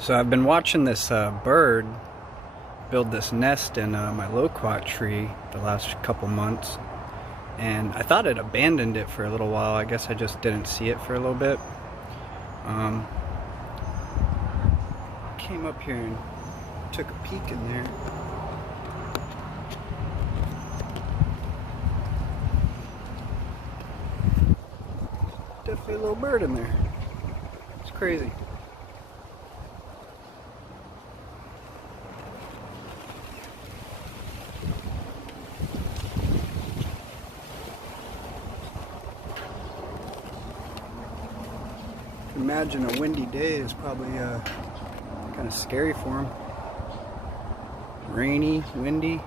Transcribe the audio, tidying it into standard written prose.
So I've been watching this bird build this nest in my loquat tree the last couple months, and I thought it abandoned it for a little while. I guess I just didn't see it for a little bit. Came up here and took a peek in there. Definitely a little bird in there. It's crazy. Imagine a windy day is probably kind of scary for him. Rainy, windy.